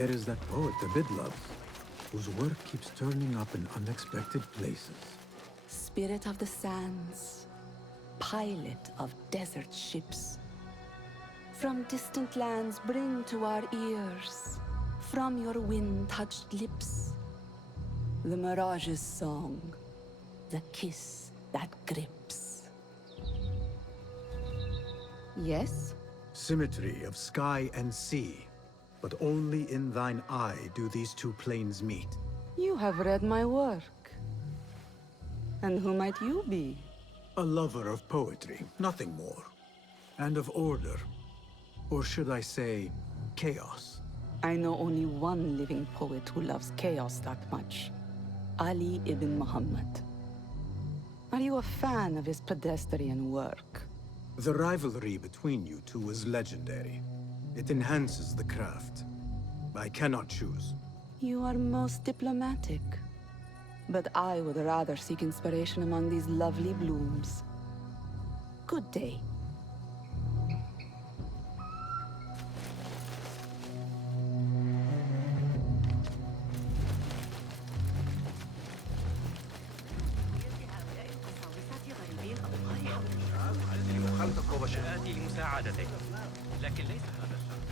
there is that poet the bid loves, whose work keeps turning up in unexpected places. Spirit of the sands, pilot of desert ships. From distant lands bring to our ears, from your wind-touched lips, the Mirage's song, the kiss that grips. Yes? Symmetry of sky and sea, but only in thine eye do these two planes meet. You have read my work. And who might you be? A lover of poetry, nothing more. And of order. Or should I say, chaos. I know only one living poet who loves chaos that much. Ali ibn Muhammad. Are you a fan of his pedestrian work? The rivalry between you two is legendary. It enhances the craft. I cannot choose. You are most diplomatic. But I would rather seek inspiration among these lovely blooms. Good day. آتي لمساعدتك، لكن ليس هذا الشخص.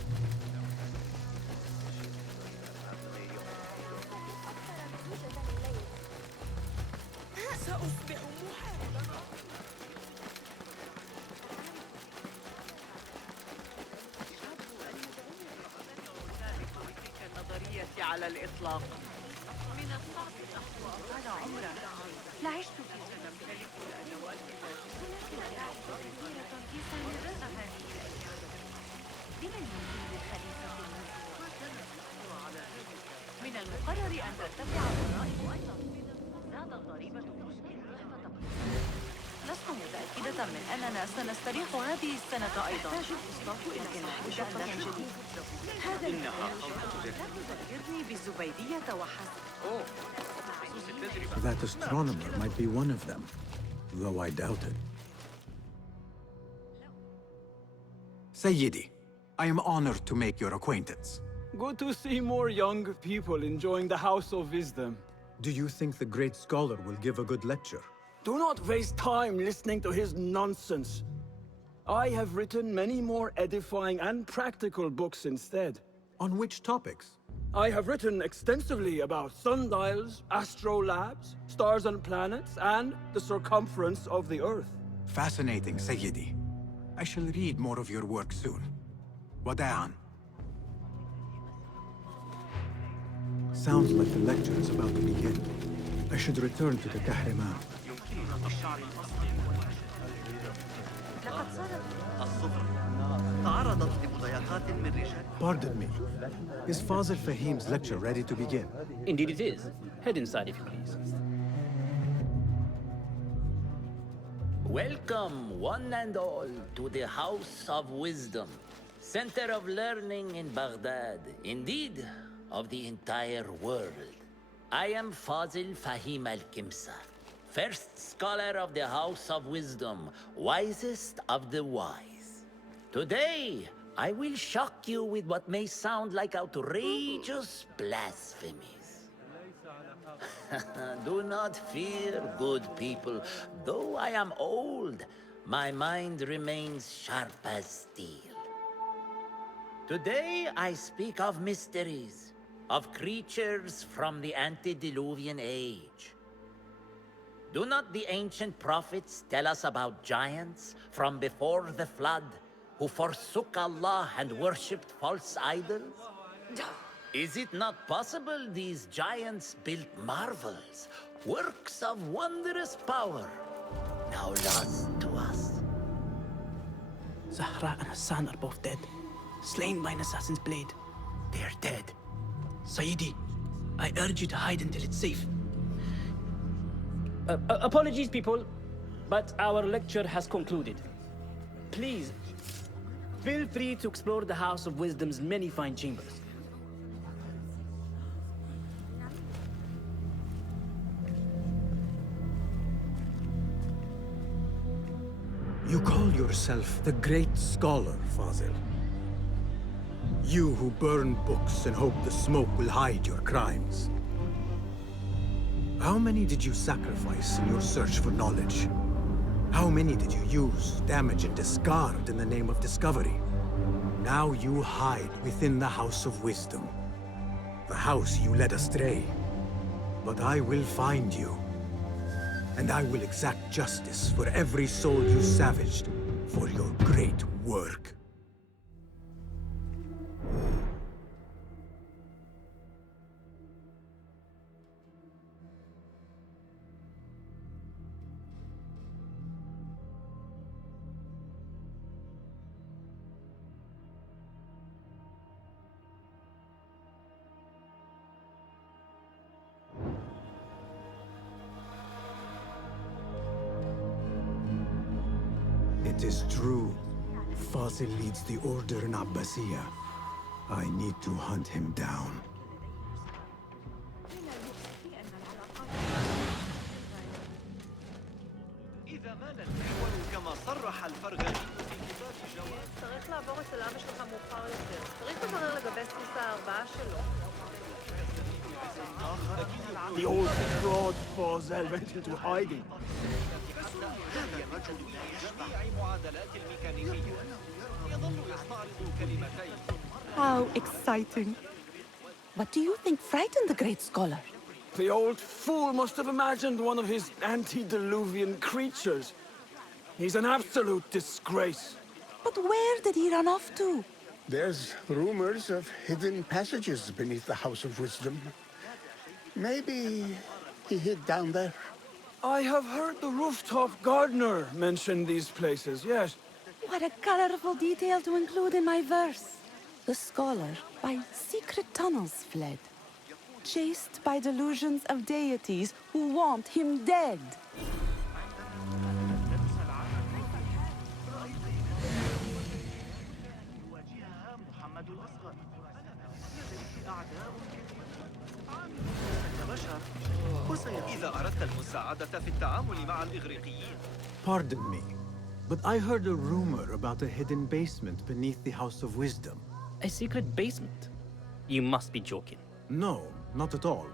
سأصبح محاربا. تلك النظرية على الإطلاق. من الصعب التحصل على عمره. لا عشت في سنة تمتلك الأدوات لمن يمكن للخليفة من المقرر أن ترتفع الضرائب أيضا. زاد الضريبة مشكلة لست متأكدة من أننا سنستريح هذه السنة أيضا. أحتاج الإصلاح إلى شقة جديدة. هذا إنها خلطة لا تذكرني بالزبيدية وحسب. That astronomer might be one of them, though I doubt it. Sayyidi, I am honored to make your acquaintance. Good to see more young people enjoying the House of Wisdom. Do you think the great scholar will give a good lecture? Do not waste time listening to his nonsense. I have written many more edifying and practical books instead. On which topics? I have written extensively about sundials, astrolabes, stars and planets, and the circumference of the Earth. Fascinating, Sayyidi. I shall read more of your work soon. Wada'an. Sounds like the lecture is about to begin. I should return to the Kahraman. Pardon me. Is Fazil Fahim's lecture ready to begin? Indeed it is. Head inside if you please. Welcome, one and all, to the House of Wisdom, center of learning in Baghdad, indeed, of the entire world. I am Fazil Fahim al-Kimsa, first scholar of the House of Wisdom, wisest of the wise. Today, I will shock you with what may sound like outrageous blasphemies. Do not fear, good people. Though I am old, my mind remains sharp as steel. Today I speak of mysteries, of creatures from the antediluvian age. Do not the ancient prophets tell us about giants from before the flood who forsook Allah and worshipped false idols? Is it not possible these giants built marvels, works of wondrous power, now lost to us? Zahra and Hassan are both dead, slain by an assassin's blade. They're dead. Sayyidi, I urge you to hide until it's safe. Apologies, people, but our lecture has concluded. Please, feel free to explore the House of Wisdom's many fine chambers. You call yourself the great scholar, Fazil. You who burn books and hope the smoke will hide your crimes. How many did you sacrifice in your search for knowledge? How many did you use, damage, and discard in the name of discovery? Now you hide within the House of Wisdom. The house you led astray. But I will find you. And I will exact justice for every soul you savaged for your great work. It is true. Fazil leads the Order in Abbasiyah. I need to hunt him down. إذا مال المحور كما صرح الفرغلي في كتاب جواب צריך לעבור אצל אבא שלך מאוחר יותר. צריך לברר לגבי סוס הארבעה שלו. The old fraud Fazel went into hiding. هذا الرجل جميع معادلات الميكانيكية يظل يستعرض كلمتين. How exciting. What do you think frightened the great scholar? The old fool must have imagined one of his antediluvian creatures. He's an absolute disgrace. But where did he run off to? There's rumors of hidden passages beneath the House of Wisdom. Maybe he hid down there. I have heard the rooftop gardener mention these places, yes. What a colorful detail to include in my verse. The scholar by secret tunnels fled, chased by delusions of deities who want him dead. إذا أردت المساعدة في التعامل مع الإغريقيين. Pardon me, but I heard a rumor about a hidden basement beneath the House of Wisdom. A secret basement? You must be joking. No, not at all.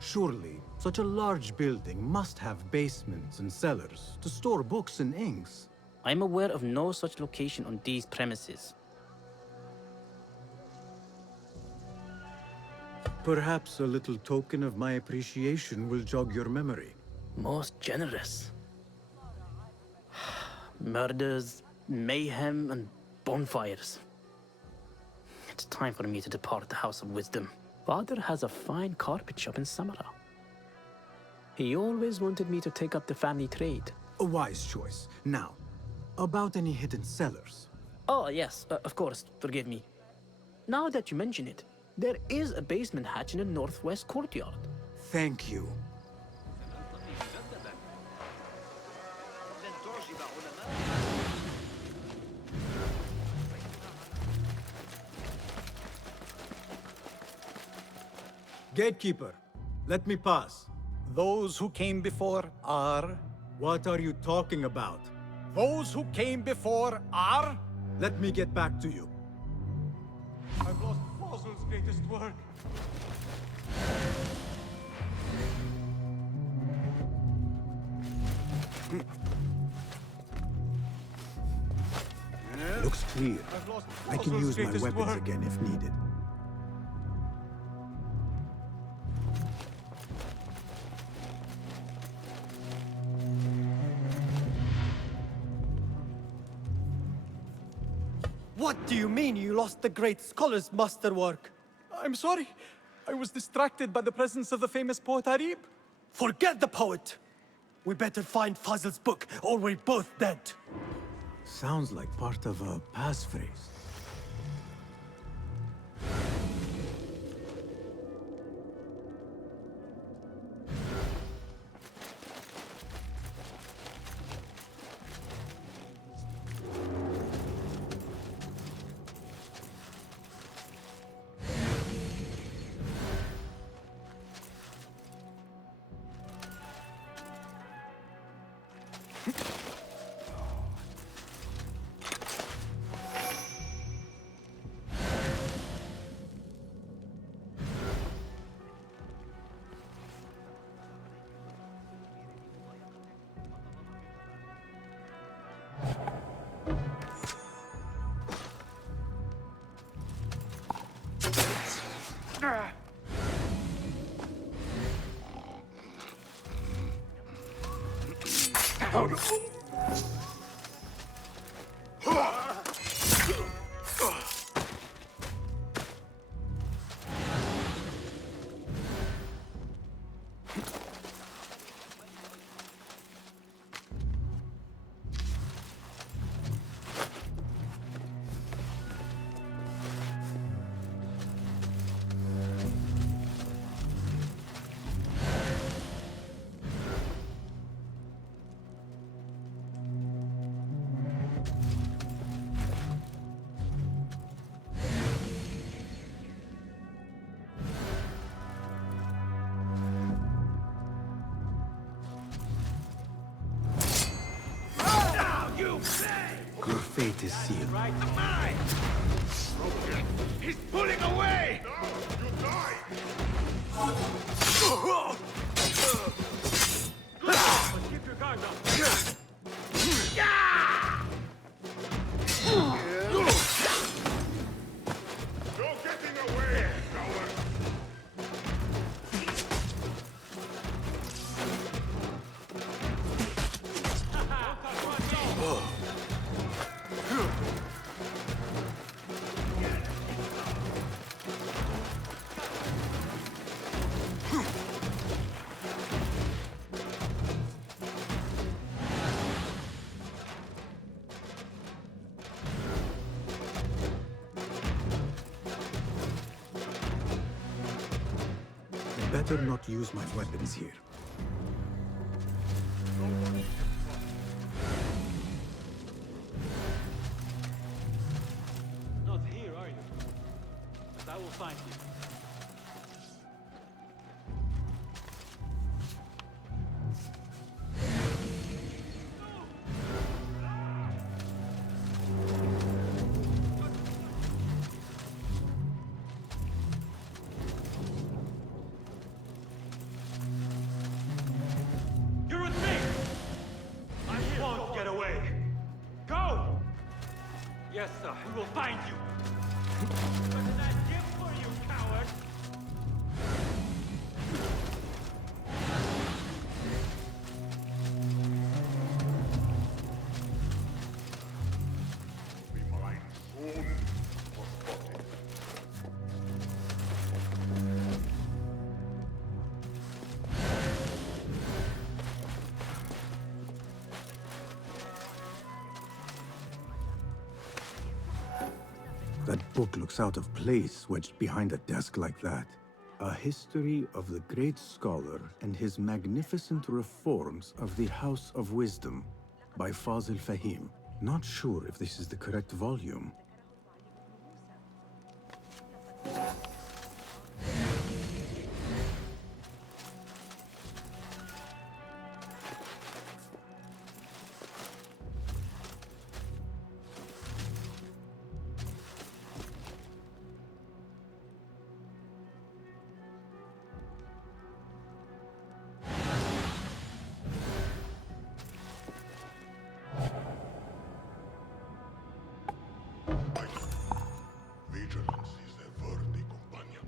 Surely, such a large building must have basements and cellars to store books and inks. I'm aware of no such location on these premises. Perhaps a little token of my appreciation will jog your memory. Most generous. Murders, mayhem, and bonfires. It's time for me to depart the House of Wisdom. Father has a fine carpet shop in Samara. He always wanted me to take up the family trade. A wise choice. Now, about any hidden cellars. Oh, yes, of course, forgive me. Now that you mention it, there is a basement hatch in the northwest courtyard. Thank you. Gatekeeper, let me pass. Those who came before are... What are you talking about? Those who came before are... Let me get back to you. I've lost Fossil's greatest work. Looks clear. I've lost I can Fossil's use my greatest weapons work. again if needed. What do you mean you lost the great scholar's masterwork? I'm sorry. I was distracted by the presence of the famous poet Harib. Forget the poet! We better find Fazl's book, or we're both dead. Sounds like part of a passphrase. Your fate is sealed. He's pulling away! Keep your guard up. No getting away, coward! Better not use my weapons here. Not here, are you? But I will find you. You're with me! I won't get away! Go! Yes, sir, we will find you! What did I give for you, coward? Be mine soon or spotted. That book looks out of place wedged behind a desk like that. A history of the great scholar and his magnificent reforms of the House of Wisdom by Fazil Fahim. Not sure if this is the correct volume. Vigilance is a worthy companion.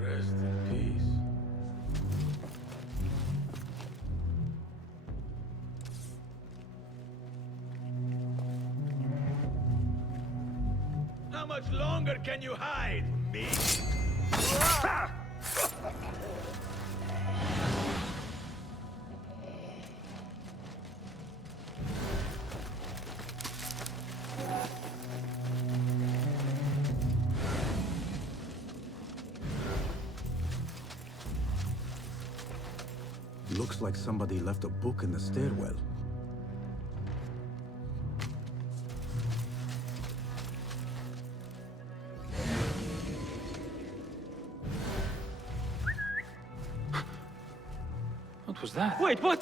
Rest in peace. How much longer can you hide, me? Looks like somebody left a book in the stairwell. What was that? Wait, what?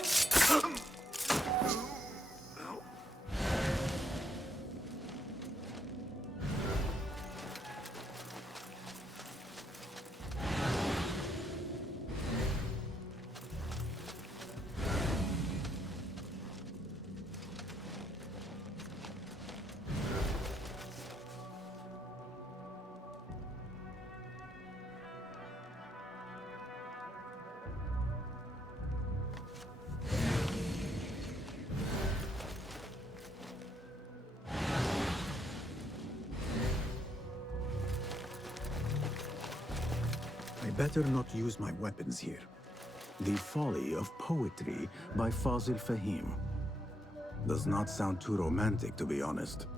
I better not use my weapons here. The Folly of Poetry by Fazil Fahim. Does not sound too romantic, to be honest.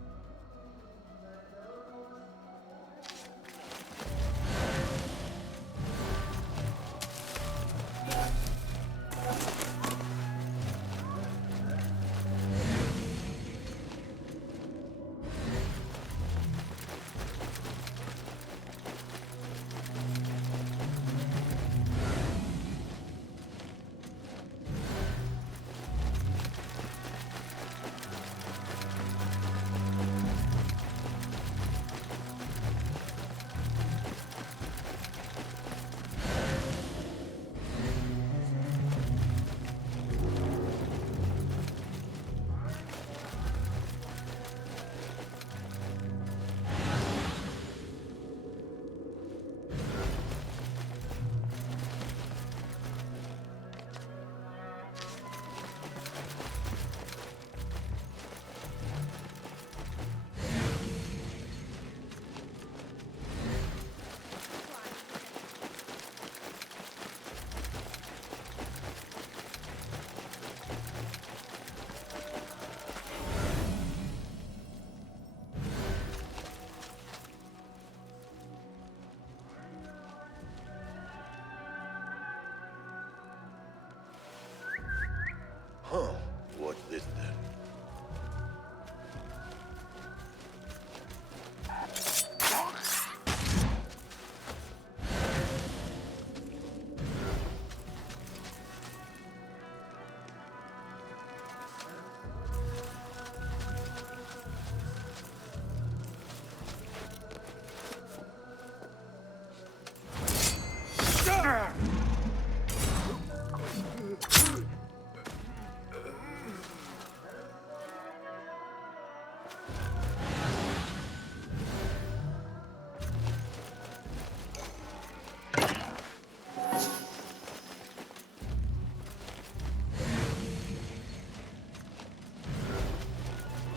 Huh. What's this then?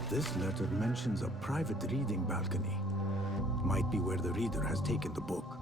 This letter mentions a private reading balcony. Might be where the reader has taken the book.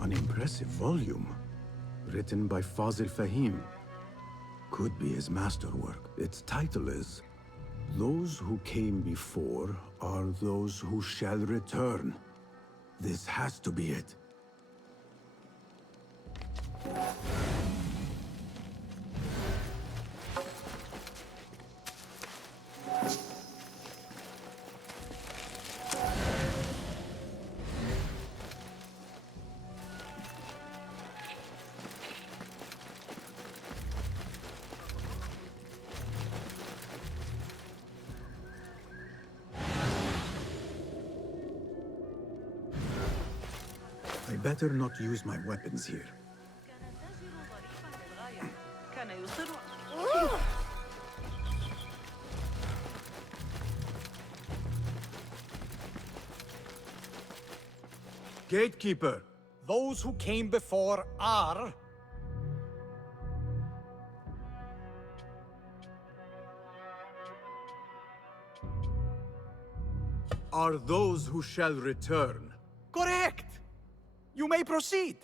An impressive volume, written by Fazil Fahim. Could be his masterwork. Its title is, "Those who came before are those who shall return." This has to be it. I better not use my weapons here. كان التاجر ظريفا للغاية. كان يصر. Gatekeeper! Those who came before are... Are those who shall return. Correct! You may proceed.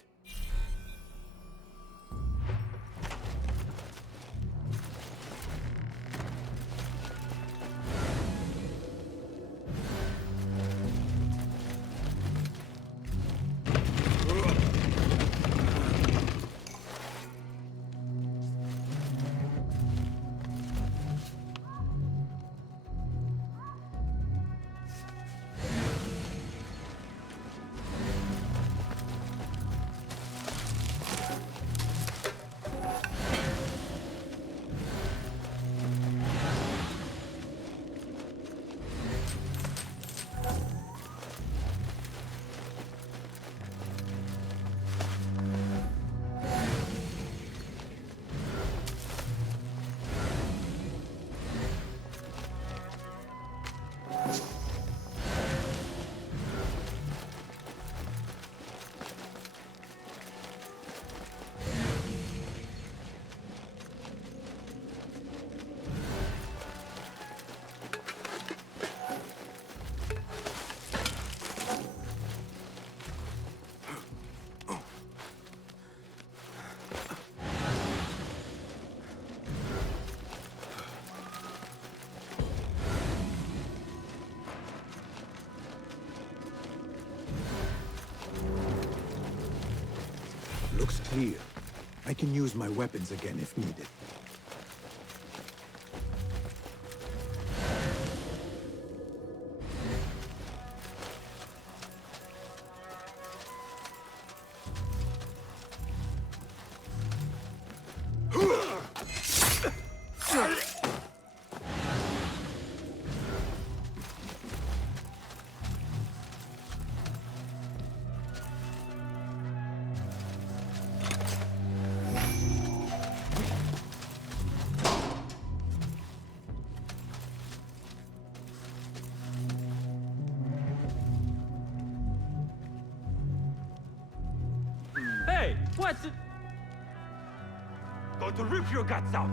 Looks clear. I can use my weapons again if needed. Hey, what's it? Going to rip your guts out.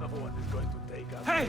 No one is going to take us. Hey!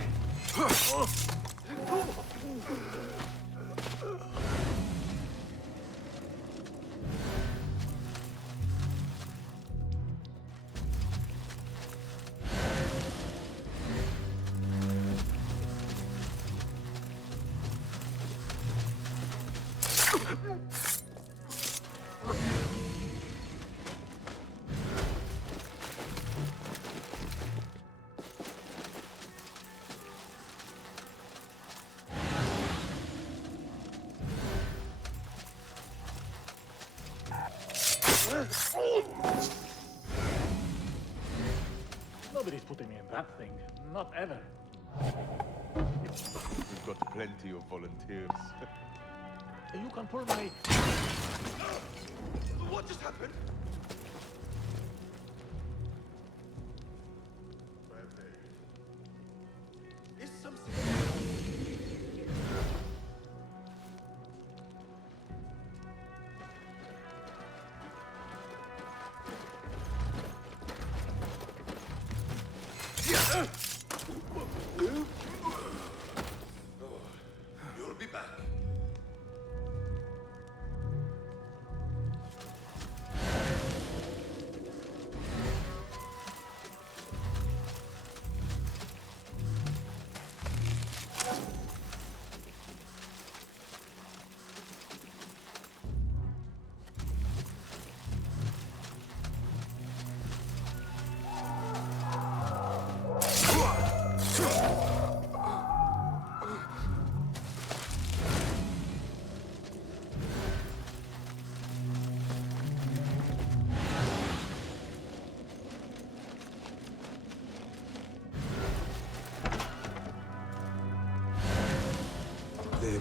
Nobody's putting me in that thing. Not ever. We've got plenty of volunteers. You can pull my... What just happened? Is something... You'll be back.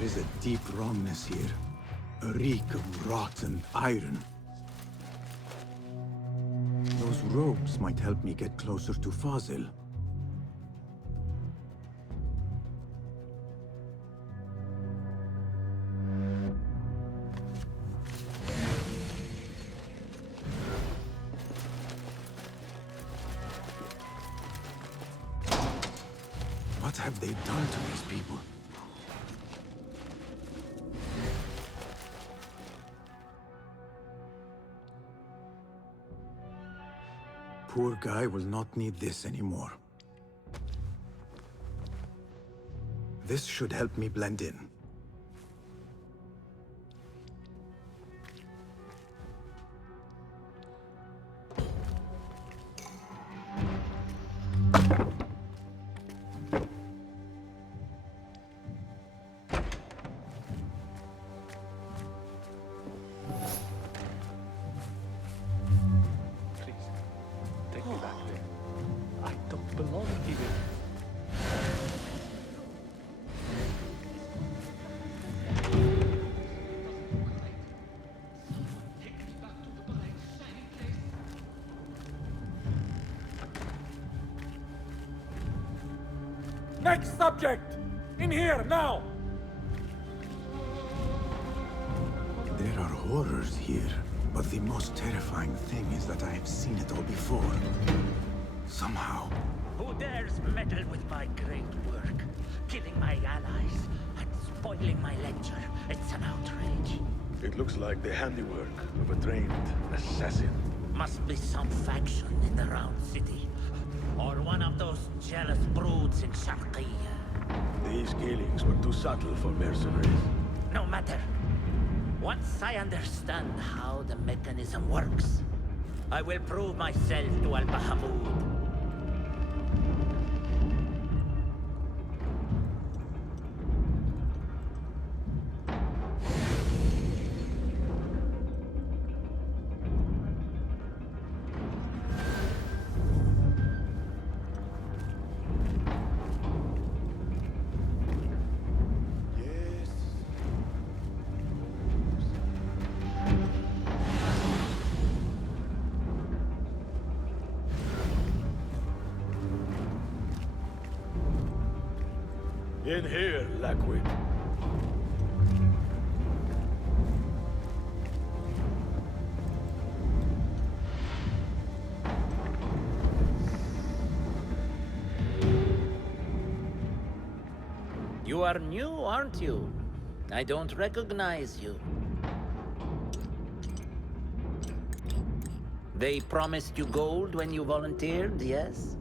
There is a deep wrongness here. A reek of rotten iron. Those robes might help me get closer to Fazil. What have they done to these people? Poor guy will not need this anymore. This should help me blend in. Take me back there. I don't belong here. Next subject! In here, now! There are horrors here, but the most terrifying thing is that I have seen it all before. Somehow. Who dares meddle with my great work? Killing my allies and spoiling my lecture. It's an outrage. It looks like the handiwork of a trained assassin. Must be some faction in the Round City. Or one of those jealous broods in Sharqiyya. These killings were too subtle for mercenaries. No matter. Once I understand how the mechanism works, I will prove myself to Al-Bahamud. In here, Lackwit. You are new, aren't you? I don't recognize you. They promised you gold when you volunteered, yes?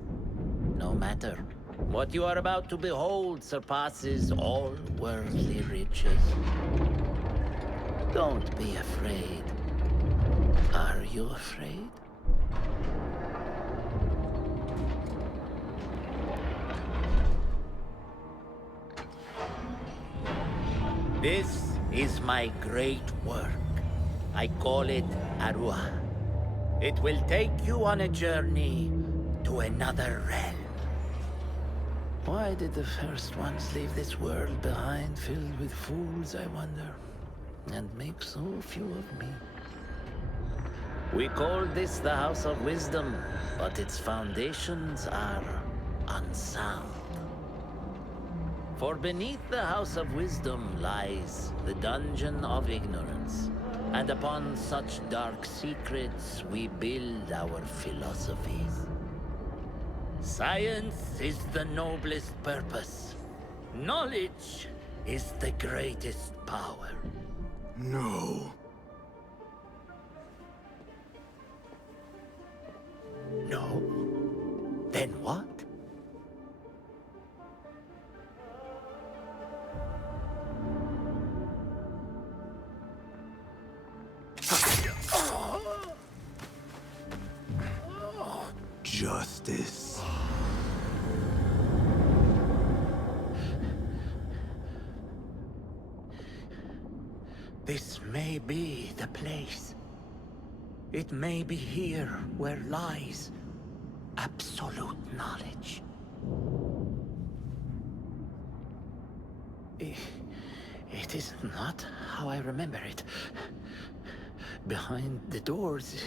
No matter. What you are about to behold surpasses all worldly riches. Don't be afraid. Are you afraid? This is my great work. I call it Arua. It will take you on a journey to another realm. Why did the first ones leave this world behind filled with fools, I wonder? And make so few of me. We call this the House of Wisdom, but its foundations are unsound. For beneath the House of Wisdom lies the Dungeon of Ignorance. And upon such dark secrets, we build our philosophies. Science is the noblest purpose. Knowledge is the greatest power. No. No? Then what? Justice. This may be the place. It may be here where lies absolute knowledge. It is not how I remember it. Behind the doors,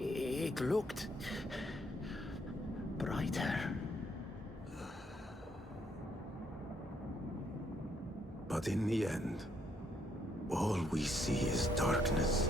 it looked brighter. But in the end, all we see is darkness.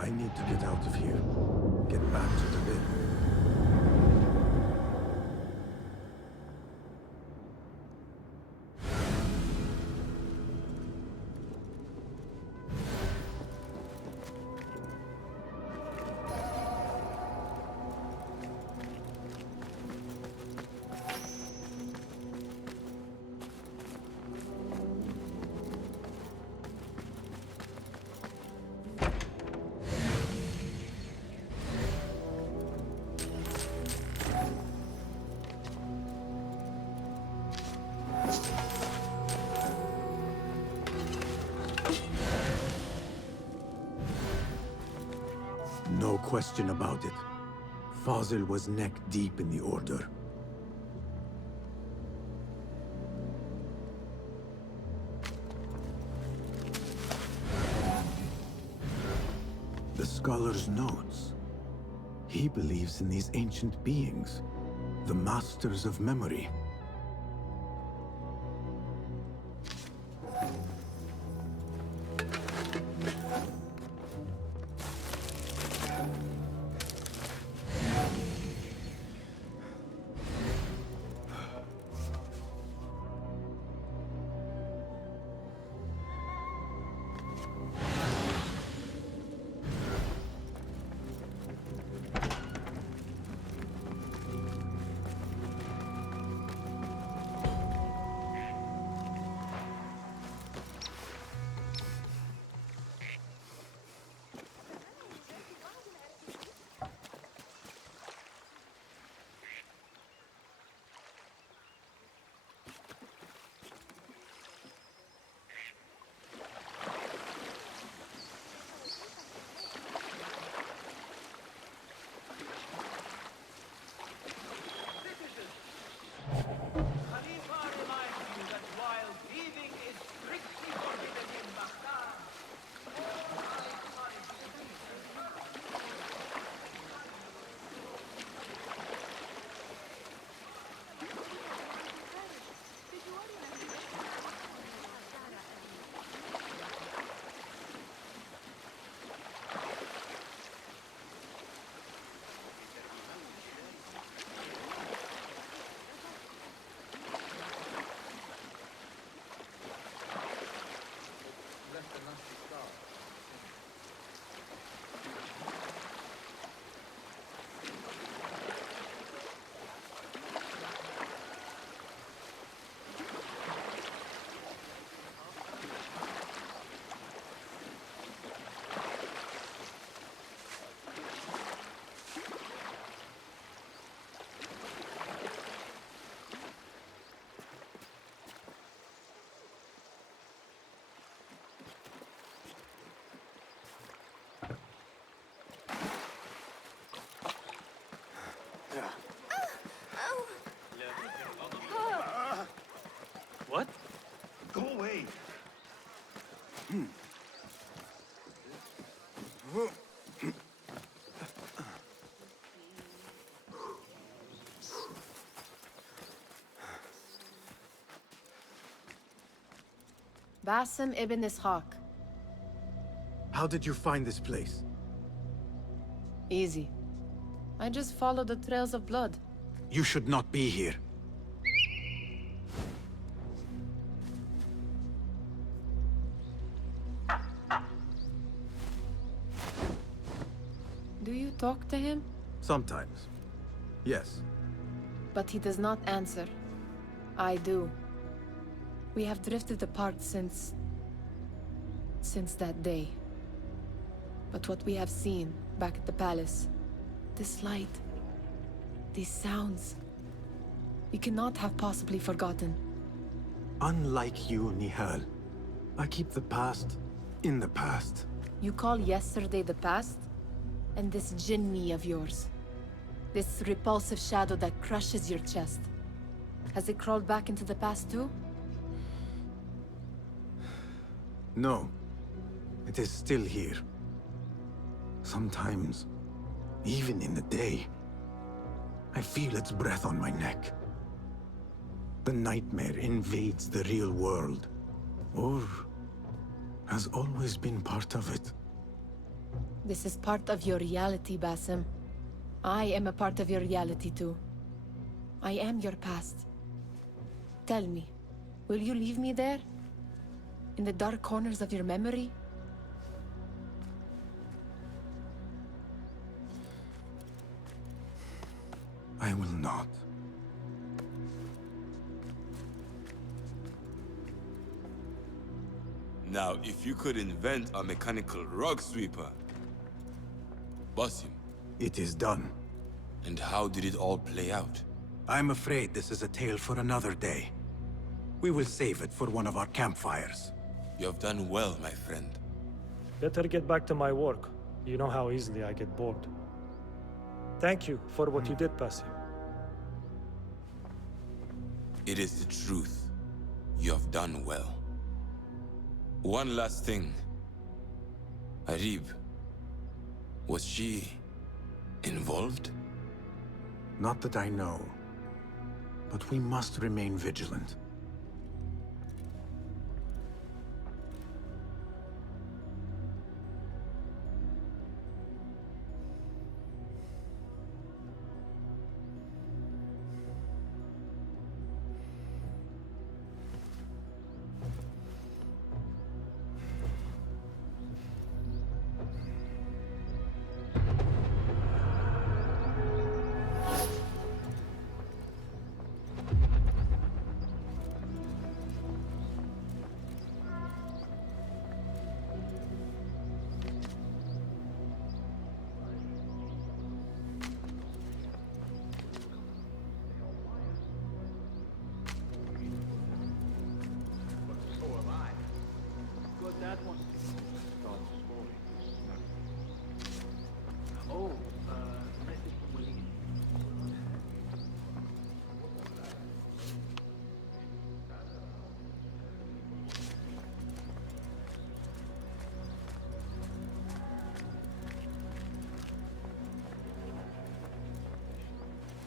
I need to get out of here. Get back to the bin. No question about it. Fazil was neck deep in the Order. The scholar's notes. He believes in these ancient beings, the masters of memory. What? Go away! Basim ibn Ishaq. How did you find this place? Easy. I just follow the trails of blood. You should not be here. talk to him? Sometimes. Yes. But he does not answer. I do. We have drifted apart since that day. But what we have seen back at the palace, this light, these sounds, we cannot have possibly forgotten. Unlike you, Nihal, I keep the past in the past. You call yesterday the past? And this jinni of yours, this repulsive shadow that crushes your chest, has it crawled back into the past too? No. It is still here. Sometimes, even in the day, I feel its breath on my neck. The nightmare invades the real world, or has always been part of it. This is part of your reality, Basim. I am a part of your reality too. I am your past. Tell me, will you leave me there? In the dark corners of your memory? I will not. Now, if you could invent a mechanical rug sweeper... Basim. It is done. And how did it all play out? I'm afraid this is a tale for another day. We will save it for one of our campfires. You have done well, my friend. Better get back to my work. You know how easily I get bored. Thank you for what you did, Basim. It is the truth. You have done well. One last thing. Arib, was she involved? Not that I know. But we must remain vigilant.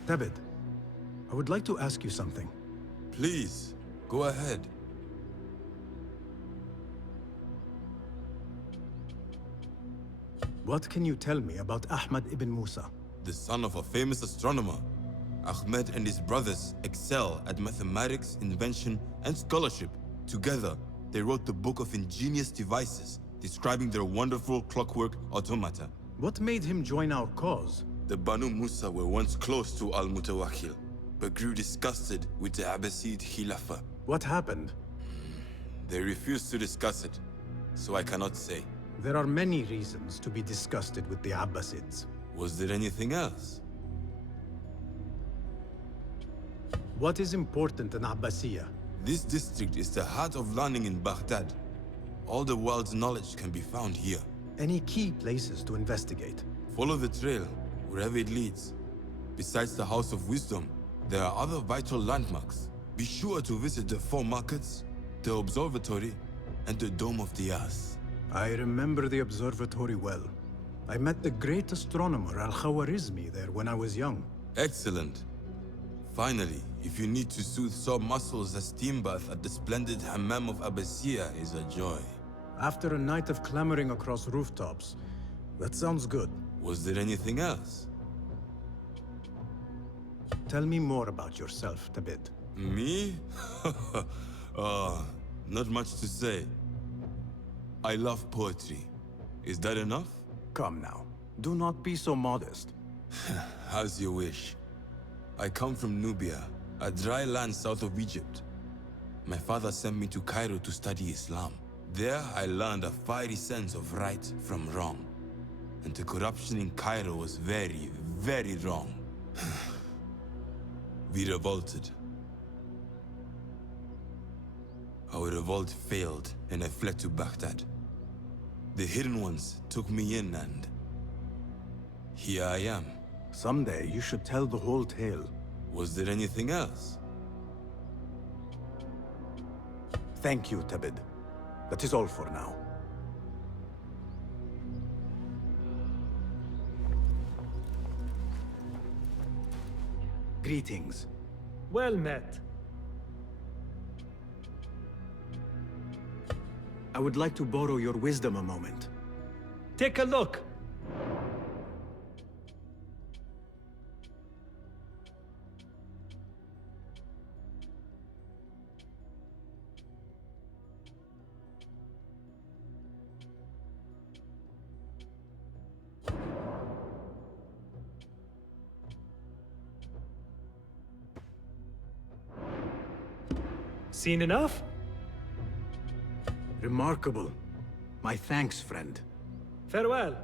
David, I would like to ask you something. Please, go ahead. What can you tell me about Ahmad ibn Musa? The son of a famous astronomer. Ahmed and his brothers excel at mathematics, invention, and scholarship. Together, they wrote the Book of Ingenious Devices, describing their wonderful clockwork automata. What made him join our cause? The Banu Musa were once close to Al-Mutawakkil, but grew disgusted with the Abbasid Khilafah. What happened? They refused to discuss it, so I cannot say. There are many reasons to be disgusted with the Abbasids. Was there anything else? What is important in Abbasiyya? This district is the heart of learning in Baghdad. All the world's knowledge can be found here. Any key places to investigate? Follow the trail, wherever it leads. Besides the House of Wisdom, there are other vital landmarks. Be sure to visit the 4 markets, the observatory, and the Dome of the Yas. I remember the observatory well. I met the great astronomer Al-Khawarizmi there when I was young. Excellent. Finally, if you need to soothe sore muscles, a steam bath at the splendid Hammam of Abbasiyya is a joy. After a night of clambering across rooftops, that sounds good. Was there anything else? Tell me more about yourself, Tabid. Me? Not much to say. I love poetry. Is that enough? Come now. Do not be so modest. As you wish. I come from Nubia, a dry land south of Egypt. My father sent me to Cairo to study Islam. There I learned a fiery sense of right from wrong. And the corruption in Cairo was very, very wrong. We revolted. Our revolt failed, and I fled to Baghdad. The Hidden Ones took me in, and here I am. Someday you should tell the whole tale. Was there anything else? Thank you, Tabid. That is all for now. Greetings. Well met. I would like to borrow your wisdom a moment. Take a look. Seen enough? Remarkable. My thanks, friend. Farewell.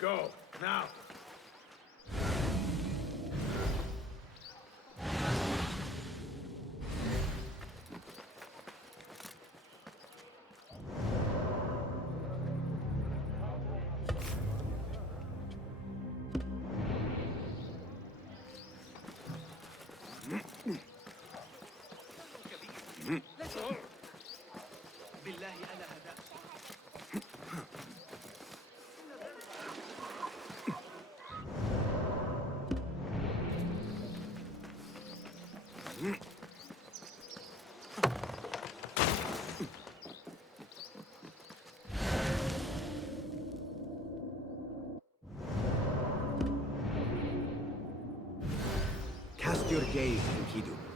Go, now! Cast your gaze, Enkidu.